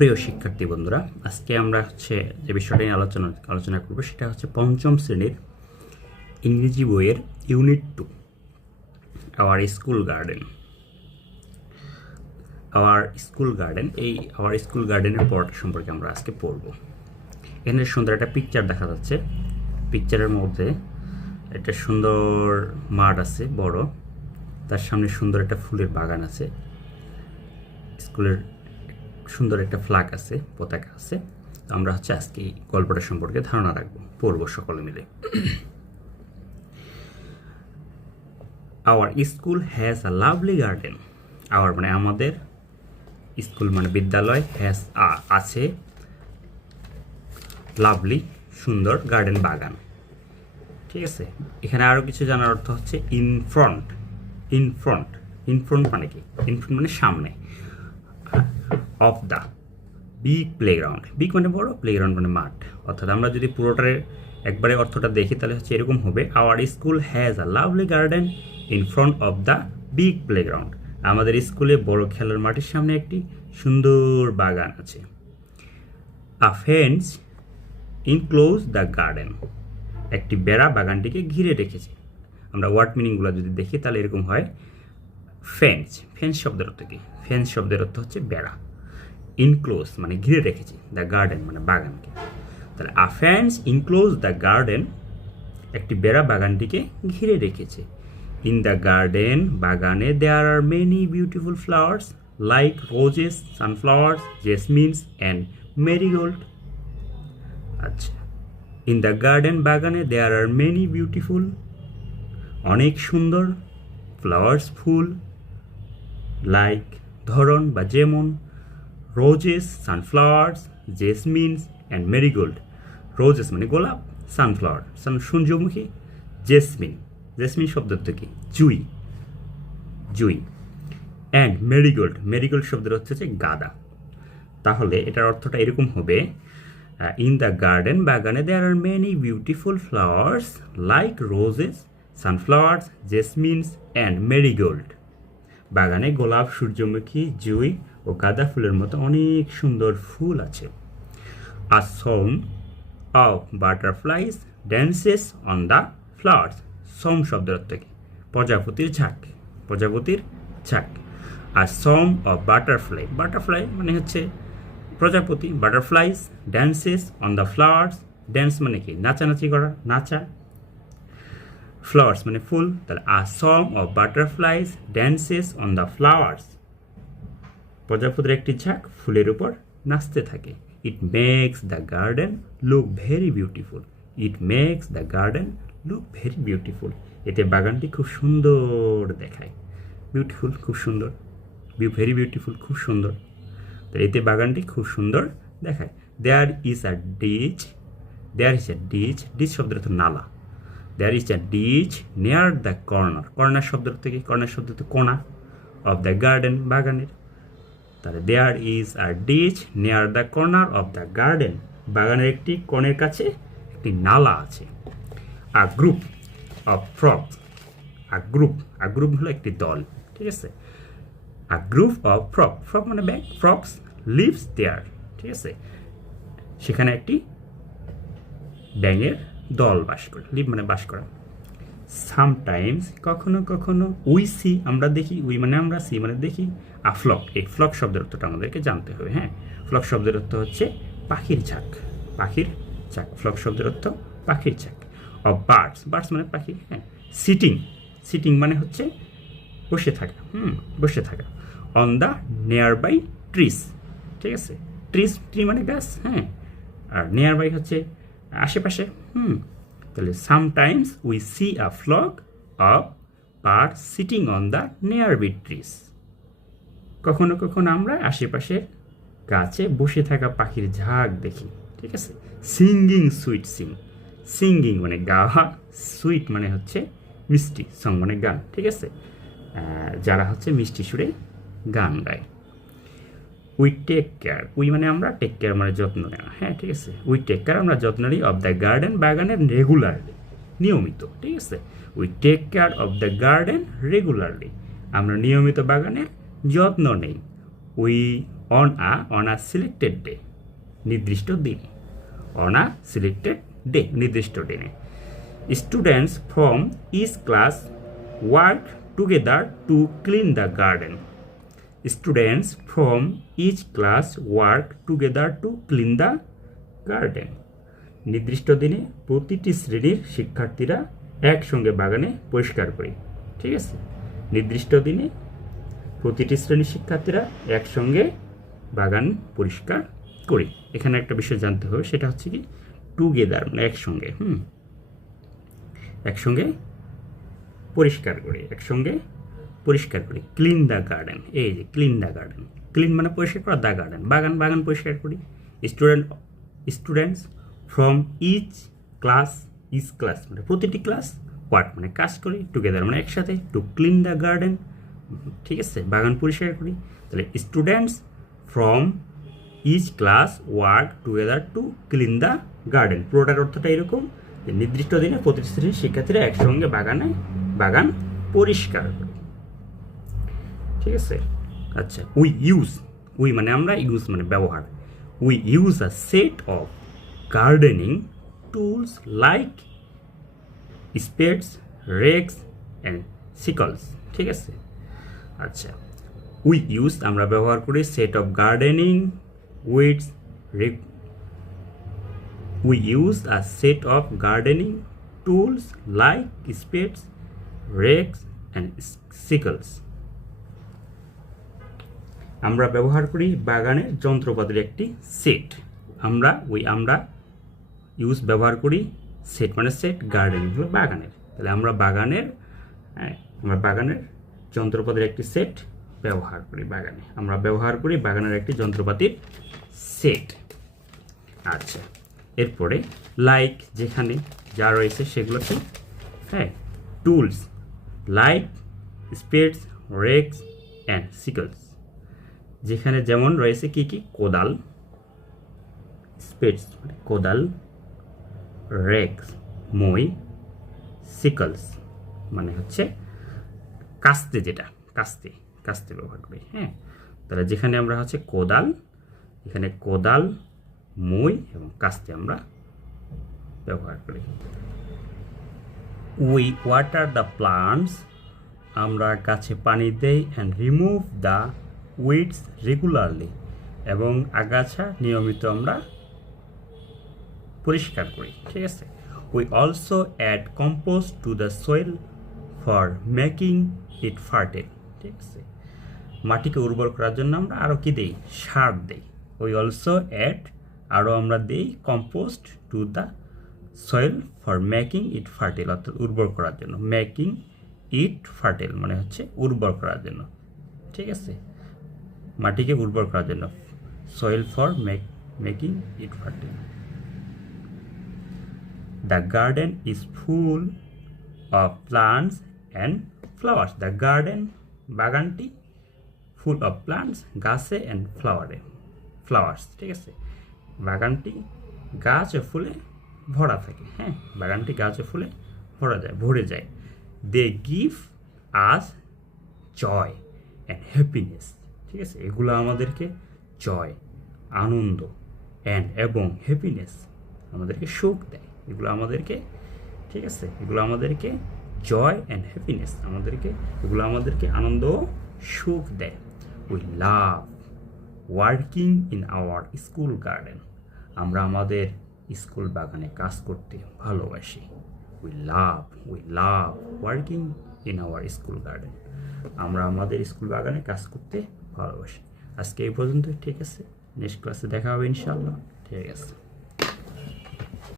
প্রিয় শিক্ষার্থী বন্ধুরা, আজকে আমরা যে বিষয়টা নিয়ে আলোচনা করব সেটা হচ্ছে পঞ্চম শ্রেণীর ইংরেজি বইয়ের ইউনিট 2 আওয়ার স্কুল গার্ডেন। এই আওয়ার স্কুল গার্ডেনের পড়াটা সম্পর্কে আমরা আজকে পড়ব। এখানে সুন্দর একটা পিকচার দেখা যাচ্ছে। পিকচারের মধ্যে একটা সুন্দর মাঠ আছে বড়, তার সামনে সুন্দর একটা ফুলের বাগান আছে, স্কুলের সুন্দর একটা ফ্ল্যাগ আছে, পতাকা আছে। তো আমরা আজকে এই গল্পটা সম্পর্কে ধারণা রাখবো, পড়বো সকলে মিলে। Our school has a lovely garden. Our মানে আমাদের, স্কুল মানে বিদ্যালয়, হ্যাজ আছে, লাভলি সুন্দর, গার্ডেন বাগান। ঠিক আছে, এখানে আরও কিছু জানার অর্থ হচ্ছে ইন ফ্রন্ট মানে কি? ইনফ্রন্ট মানে সামনে, of the big playground. Big মানে বড়, প্লেগ্রাউন্ড মানে মাঠ। অর্থাৎ আমরা যদি পুরোটার একবারে অর্থটা দেখি তাহলে এরকম হবে, hour school has a lovely garden in front of the big playground. আমাদের স্কুলে বড় খেলার মাঠের সামনে একটি সুন্দর বাগান আছে। আ ফেন্স ইনক্লোজ দ্য গার্ডেন। একটি বেড়া বাগানটিকে ঘিরে রেখেছে। আমরা ওয়ার্ড মিনিংগুলো যদি দেখি তাহলে এরকম হয়। ফেন্স শব্দের অর্থ কি? ফেন্স শব্দের অর্থ হচ্ছে বেড়া। ইনক্লোজ মানে ঘিরে রেখেছে, দ্য গার্ডেন মানে বাগানকে। তাহলে a fence enclose the garden, একটি বেড়া বাগানটিকে ঘিরে রেখেছে। ইন দ্য গার্ডেন, বাগানে, there are many beautiful flowers like roses, sunflowers, jasmines and marigold. আচ্ছা, ইন দ্য গার্ডেন বাগানে, দেয়ার আর মেনি বিউটিফুল অনেক সুন্দর, ফ্লাওয়ার্স ফুল, লাইক ধরন বা যেমন, roses sunflowers, jasmines and marigold. Roses মানে গোলাপ, সানফ্লাওয়ার সূর্যমুখী, জেসমিন শব্দ থেকে জুই অ্যান্ড মেরিগোল্ড শব্দের অর্থ হচ্ছে গাঁদা। তাহলে এটার অর্থটা এরকম হবে, ইন দ্য গার্ডেন বাগানে, there are many beautiful flowers like roses, sunflowers, jasmines and marigold. বাগানে গোলাপ, সূর্যমুখী, জুই ও গাঁদা ফুলের মতো অনেক সুন্দর ফুল আছে। আ song of butterflies dances on the flowers. Song শব্দের অর্থ কি? প্রজাপতির ঝাঁক। আর সং অফ বাটারফ্লাই মানে হচ্ছে প্রজাপতি, butterflies dances on the flowers. Dance মানে কি? নাচানাচি করা, নাচা। ফ্লাওয়ার্স মানে ফুল, তাহলে a song of butterflies dances on the flowers. প্রজাপতির একটি ঝাঁক ফুলের উপর নাচতে থাকে। It makes the garden look very beautiful. এতে বাগানটি খুব সুন্দর দেখায়। বিউটিফুল খুব সুন্দর, ভেরি বিউটিফুল খুব সুন্দর। তো এতে বাগানটি খুব সুন্দর দেখায়। দেয়ার ইজ আ ডিচ শব্দের অর্থ নালা। There is a ditch near the corner শব্দের অর্থ কি? কর্নার শব্দ তো কোণা, অফ দ্য গার্ডেন বাগানের। তাহলে there is a ditch near the corner of the garden, বাগানের একটি কোণের কাছে একটি নালা আছে। A group of frogs. A group হলো একটি দল। ঠিক আছে, আ গ্রুপ অফ ফ্রগ মানে ব্যাং, ফ্রগস লিভস দেয়ার। ঠিক আছে, সেখানে একটি ব্যাঙের দল বাস করে। লিভ মানে বাস করা। সামটাইমস কখনো উই সি আমরা দেখি, উই মানে আমরা, সি মানে দেখি। আ ফ্লক, এই ফ্লক শব্দের অর্থটা আমাদেরকে জানতে হবে। হ্যাঁ, ফ্লক শব্দের অর্থ হচ্ছে পাখির ঝাঁক। ফ্লক শব্দের অর্থ পাখির ঝাঁক। অফ বার্ডস মানে পাখি। হ্যাঁ, সিটিং মানে হচ্ছে বসে থাকা। On the nearby trees. ঠিক আছে, ট্রি মানে গাছ। হ্যাঁ, আর নিয়ার বাই হচ্ছে আশেপাশে। তাহলে sometimes we see a flock of birds sitting on the nearby trees. কখনো আমরা আশেপাশের গাছে বসে থাকা পাখির ঝাঁক দেখি। ঠিক আছে, সিঙ্গিং মানে গাওয়া, সুইট মানে হচ্ছে মিষ্টি, সং মানে গান। ঠিক আছে, যারা মিষ্টি সুরে গান গায়। উই টেক কেয়ার, উই মানে আমরা, টেক কেয়ার মানে যত্ন নেওয়া। হ্যাঁ, ঠিক আছে, উই টেক কেয়ার আমরা যত্ন নিই অফ দ্য গার্ডেন বাগানের রেগুলারলি, নিয়মিত। ঠিক আছে, we take care of the garden regularly, আমরা নিয়মিত বাগানের যত্ন নেই। We on a selected day, নির্দিষ্ট দিনে, অন আ সিলেক্টেড ডে, নির্দিষ্ট দিনে। Students from each class work together to clean the garden. Students from each class work together to clean the garden. নির্দিষ্ট দিনে প্রতিটি শ্রেণীর শিক্ষার্থীরা একসঙ্গে বাগানে পরিষ্কার করি। ঠিক আছে, নির্দিষ্ট দিনে প্রতিটি শ্রেণীর শিক্ষার্থীরা একসঙ্গে বাগান পরিষ্কার করি। এখানে একটা বিষয় জানতে হবে, সেটা হচ্ছে কি টুগেদার, মানে একসঙ্গে, একসঙ্গে পরিষ্কার করি, একসঙ্গে পরিষ্কার করি। ক্লিন দ্য গার্ডেন, এই যে ক্লিন দ্য গার্ডেন, ক্লিন মানে পরিষ্কার করা, দ্য গার্ডেন বাগান পরিষ্কার করি। স্টুডেন্টস ফ্রম ইচ ক্লাস মানে প্রতিটি ক্লাস, ওয়ার্ক মানে কাজ করি, টুগেদার মানে একসাথে, টু ক্লিন দ্য গার্ডেন, ঠিক আছে, বাগান পরিষ্কার করি। তাহলে students from each class work together to clean the garden, পুরোটার অর্থটা এরকম যে নির্দিষ্ট দিনে প্রতিটি শ্রেণীর শিক্ষার্থীরা একসঙ্গে বাগান পরিষ্কার করি। ঠিক আছে, আচ্ছা, উই মানে আমরা, ইউজ মানে ব্যবহার। We use a set of gardening tools like spades, rakes and sickles. ঠিক আছে, আচ্ছা, আমরা ব্যবহার করি set of gardening weeds, we use a set of gardening tools like spades, rakes and sickles. আমরা ব্যবহার করি বাগানের যন্ত্রপাতির একটি সেট। আমরা ব্যবহার করি সেট মানে সেট, গার্ডেন হলো বাগানের। তাহলে আমরা বাগানের যন্ত্রপাতির একটি সেট ব্যবহার করি বাগানে। আমরা ব্যবহার করি বাগানের একটি যন্ত্রপাতির সেট। আচ্ছা, এরপরে লাইক, যেখানে যা রয়েছে সেগুলো কি, হ্যাঁ, tools like spades, rakes and সিকলস। যেখানে যেমন রয়েছে কি কি, কোদাল, স্পেডস মানে কোদাল, রেকস মই, সিকলস মানে হচ্ছে কাস্তে, যেটা কাস্তে ব্যবহার করি। হ্যাঁ, তাহলে যেখানে আমরা হচ্ছে কোদাল, এখানে কোদাল, মই এবং কাস্তে আমরা ব্যবহার করি। উই ওয়াটার দ্য প্লান্টস, আমরা গাছে পানি দেই, and remove the weeds regularly, এবং আগাছা নিয়মিত আমরা পরিষ্কার করি। ঠিক আছে, we also add compost to the soil for making it fertile. ঠিক আছে, মাটিকে উর্বর করার জন্য আমরা আরও কি দিই, সার দিই। উই অলসো অ্যাড, আরও আমরা দিই compost to the soil for making it fertile, অর্থাৎ উর্বর করার জন্য। মেকিং ইট ফার্টাইল মানে হচ্ছে উর্বর করার জন্য। ঠিক আছে, মাটিকে উর্বর করার জন্য, soil for making it fertile. The garden is full of plants and flowers. The garden, বাগানটি, ফুল অফ প্লান্টস গাছে, অ্যান্ড ফ্লাওয়ার্স। ঠিক আছে, বাগানটি গাছ ও ফুলে ভরা থাকে। হ্যাঁ, বাগানটি গাছ ও ফুলে ভরে যায়। They give us joy and happiness. ঠিক আছে, এগুলো আমাদেরকে জয়, আনন্দ, এবং হ্যাপিনেস, আমাদেরকে সুখ দেয়। এগুলো আমাদেরকে, ঠিক আছে, এগুলো আমাদেরকে জয় অ্যান্ড হ্যাপিনেস, এগুলো আমাদেরকে আনন্দ ও সুখ দেয়। We love working in our school garden, আমরা আমাদের স্কুল বাগানে কাজ করতে ভালোবাসি। We love working in our school garden, আমরা আমাদের স্কুল বাগানে কাজ করতে ভালোবাসি। আজকে এই পর্যন্ত, ঠিক আছে, নেক্সট ক্লাসে দেখা হবে ইনশাআল্লাহ। ঠিক আছে।